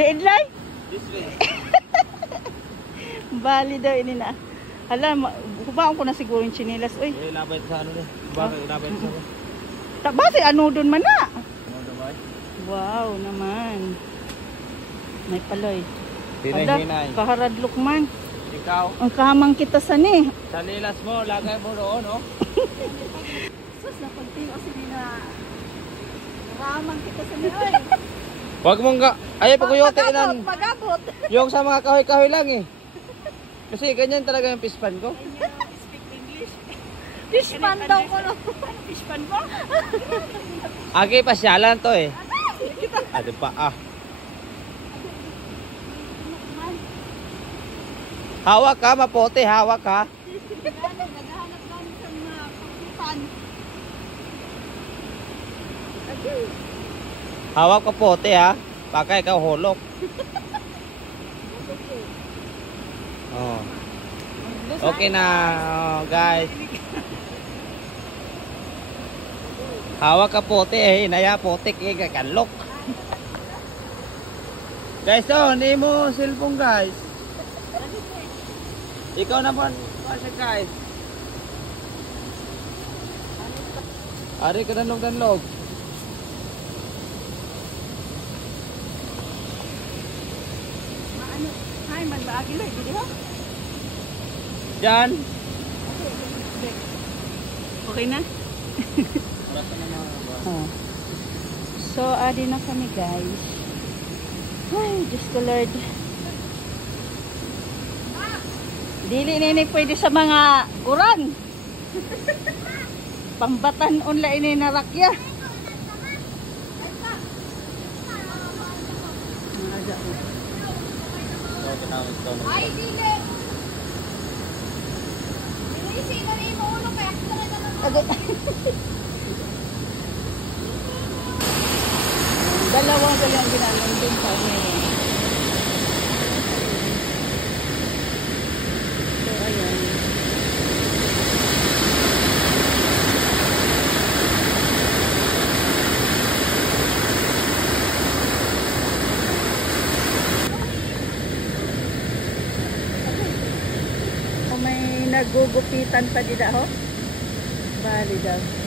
Deadline? This way. Bali daw ini na. Hala, kubaon ko na siguro yung chinilas. Uy. Eh, labay sa ano rin. Bakit labay sa ano? Base ano doon man na. Ano dabay? Wow naman. May paloy. Hinay-hinay. Kaharadlok man. Ikaw? Ang kahamang kita sa ni. Sa lilas mo, lagay mo roon, oh. Sus, napagtiyo si na. Kahamang kita sa ni. Oy. Huwag mong ay, pagkuyote ilan. Pagabot. Yung sa mga kahoy-kahoy lang eh. Kasi ganyan talaga yung pispan ko. Fishpan daw ko no. Fishpan ba? Agi, pasyalan to eh. Ado pa ah. Hawak ka, mapote, hawak ka. Naghahanap lang sa mga kapitan. Hawak ka pote ha. Baka ikaw holok. Oh. Okay na, oh, guys. Hawak ka pote eh, hinaya pote kaya kalok. Guys, oh, hindi mo cellphone guys. Ikaw naman, kasi guys. Ari ka danlog-danlog. Ay, man baagi lang, di ba? Diyan. Okay na? Oh. So, adi na kami guys. Ay, Diyos ko Lord. Dili nini pwede sa mga uran. Pambatan onla ini narakya. Ay, dili. Binisi na rin mo ulo kaya kaya na naman. Dalawang galang ginamon din sa ngayon. So, ayan. May nagugupitan pa dito, ho? Bali daw.